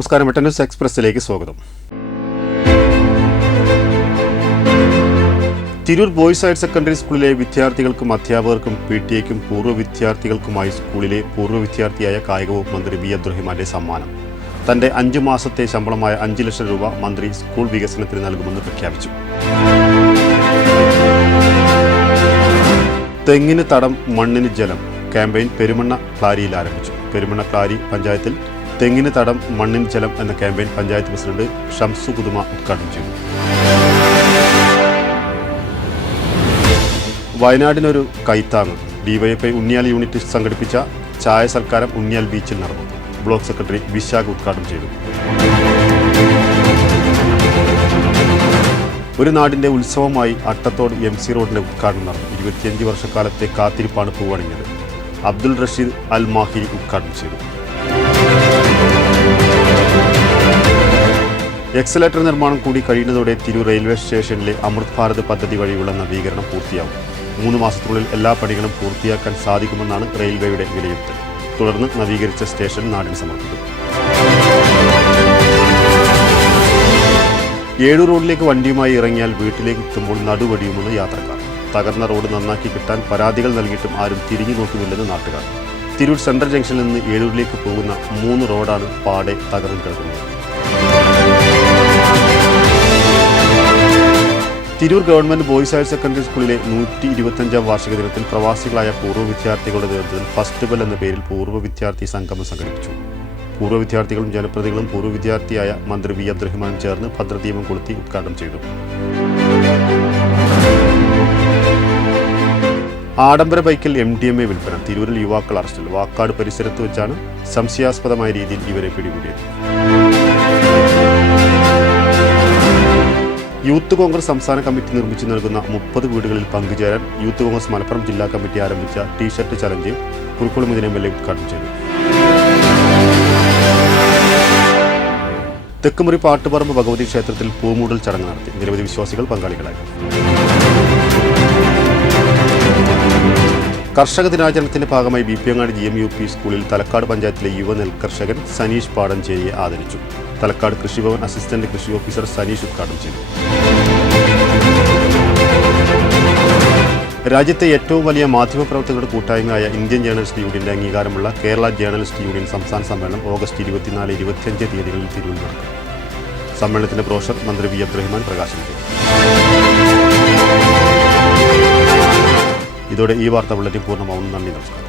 നമസ്കാരം, ന്യൂസ് എക്സ്പ്രസിലേക്ക് സ്വാഗതം. Tirur boys higher secondary സ്കൂളിലെ വിദ്യാർത്ഥികൾക്കും അധ്യാപകർക്കും PTA-ക്കും പൂർവ്വ വിദ്യാർത്ഥികൾക്കുമായി സ്കൂളിലെ പൂർവ്വ വിദ്യാർത്ഥിയായ കായിക വകുപ്പ് മന്ത്രി വി അബ്ദുറഹിമാന്റെ സമ്മാനം. തന്റെ 5 മാസത്തെ ശമ്പളമായ 5 ലക്ഷം രൂപ മന്ത്രി സ്കൂൾ വികസനത്തിന് നൽകുമെന്ന് പ്രഖ്യാപിച്ചു. തെങ്ങിന് തടം മണ്ണിന് ജലം ക്യാമ്പയിൻ പെരുമണ്ണ ക്ലാരിയിൽ ആരംഭിച്ചു. പെരുമണ്ണ ക്ലാരി പഞ്ചായത്തിൽ തെങ്ങിന് തടം മണ്ണിന് ജലം എന്ന ക്യാമ്പയിൻ പഞ്ചായത്ത് പ്രസിഡന്റ് ഷംസു കുതുമ ഉദ്ഘാടനം ചെയ്തു. വയനാടിനൊരു കൈത്താങ്. DYFI ഉണ്ണിയാൽ യൂണിറ്റ് സംഘടിപ്പിച്ച ചായ സൽക്കാരം ഉണ്ണിയാൽ ബീച്ചിൽ നടന്നു. ബ്ലോക്ക് സെക്രട്ടറി വിശാഖ് ഉദ്ഘാടനം ചെയ്തു. ഒരു നാടിന്റെ ഉത്സവമായി അട്ടത്തോട് MC റോഡിന്റെ ഉദ്ഘാടനം നടന്നു. 25 വർഷക്കാലത്തെ കാത്തിരിപ്പാണ് പൂവണിഞ്ഞത്. അബ്ദുൾ റഷീദ് അൽ മാഹിരി ഉദ്ഘാടനം ചെയ്തു. എക്സലേറ്റർ നിർമ്മാണം കൂടി കഴിയുന്നതോടെ തിരൂർ റെയിൽവേ സ്റ്റേഷനിലെ അമൃത് ഭാരത് പദ്ധതി വഴിയുള്ള നവീകരണം പൂർത്തിയാവും. 3 മാസത്തിനുള്ളിൽ എല്ലാ പണികളും പൂർത്തിയാക്കാൻ സാധിക്കുമെന്നാണ് റെയിൽവേയുടെ വിലയിരുത്തൽ. തുടർന്ന് നവീകരിച്ച സ്റ്റേഷൻ നാടിന് സമർപ്പിക്കും. 7 റോഡിലേക്ക് വണ്ടിയുമായി ഇറങ്ങിയാൽ വീട്ടിലേക്ക് എത്തുമ്പോൾ നടുവടിയുമെന്ന് യാത്രക്കാർ. തകർന്ന റോഡ് നന്നാക്കി കിട്ടാൻ പരാതികൾ നൽകിയിട്ടും ആരും തിരിഞ്ഞു നോക്കുന്നില്ലെന്ന് നാട്ടുകാർ. തിരൂർ സെൻട്രൽ ജംഗ്ഷനിൽ നിന്ന് ഏഴൂരിലേക്ക് പോകുന്ന 3 റോഡാണ് പാടെ തകർന്നു കിടക്കുന്നത്. Tirur government boys higher secondary സ്കൂളിലെ 125-ാം വാർഷിക ദിനത്തിൽ പ്രവാസികളായ പൂർവ്വ വിദ്യാർത്ഥികളുടെ നേതൃത്വത്തിൽ ഫസ്റ്റ് ബെൽ എന്ന പേരിൽ പൂർവ്വ വിദ്യാർത്ഥി സംഗമം സംഘടിപ്പിച്ചു. പൂർവ്വ വിദ്യാർത്ഥികളും ജനപ്രതിനിധികളും പൂർവ്വ വിദ്യാർത്ഥിയായ മന്ത്രി വി അബ്ദുറഹിമാൻ ചേർന്ന് ഭദ്രദീപം കൊളുത്തി ഉദ്ഘാടനം ചെയ്തു. ആഡംബര ബൈക്കിൽ MDMA വിൽപ്പന. തിരൂരിൽ യുവാക്കൾ അറസ്റ്റിൽ. വാക്കാട് പരിസരത്ത് വെച്ചാണ് സംശയാസ്പദമായ രീതിയിൽ ഇവരെ പിടികൂടിയത്. യൂത്ത് കോൺഗ്രസ് സംസ്ഥാന കമ്മിറ്റി നിർമ്മിച്ചു നൽകുന്ന 30 വീടുകളിൽ പങ്കുചേരാൻ യൂത്ത് കോൺഗ്രസ് മലപ്പുറം ജില്ലാ കമ്മിറ്റി ആരംഭിച്ച ടീഷർട്ട് ചലഞ്ച് കുറുക്കുളമുദ്ദീൻ MLA ഉദ്ഘാടനം ചെയ്തു. തെക്കുമുറി പാട്ടുപറമ്പ് ഭഗവതി ക്ഷേത്രത്തിൽ പൂമൂടൽ ചടങ്ങ് നടത്തി. നിരവധി വിശ്വാസികൾ പങ്കാളികളായി. കർഷക ദിനാചരണത്തിന്റെ ഭാഗമായി ബിപിയങ്ങാടി GMUP സ്കൂളിൽ തലക്കാട് പഞ്ചായത്തിലെ യുവ നെൽകർഷകൻ സനീഷ് പാടഞ്ചേരിയെ ആദരിച്ചു. തലക്കാട് കൃഷിഭവൻ അസിസ്റ്റന്റ് കൃഷി ഓഫീസർ സനീഷ് ഉദ്ഘാടനം ചെയ്തു. രാജ്യത്തെ ഏറ്റവും വലിയ മാധ്യമപ്രവർത്തകരുടെ കൂട്ടായ്മയായ ഇന്ത്യൻ ജേർണലിസ്റ്റ് യൂണിയന്റെ അംഗീകാരമുള്ള കേരള ജേർണലിസ്റ്റ് യൂണിയൻ സംസ്ഥാന സമ്മേളനം ഓഗസ്റ്റ് 24-25 തീയതികളിൽ തിരൂരിൽ നടക്കും. സമ്മേളനത്തിന്റെ ബ്രോഷർ മന്ത്രി വി അബ്ദുറഹിമാൻ പ്രകാശനം ചെയ്തു. ഇതോടെ ഈ വാർത്താ ബുള്ളറ്റിൻ പൂർണ്ണമാവുന്നു. നന്ദി, നമസ്കാരം.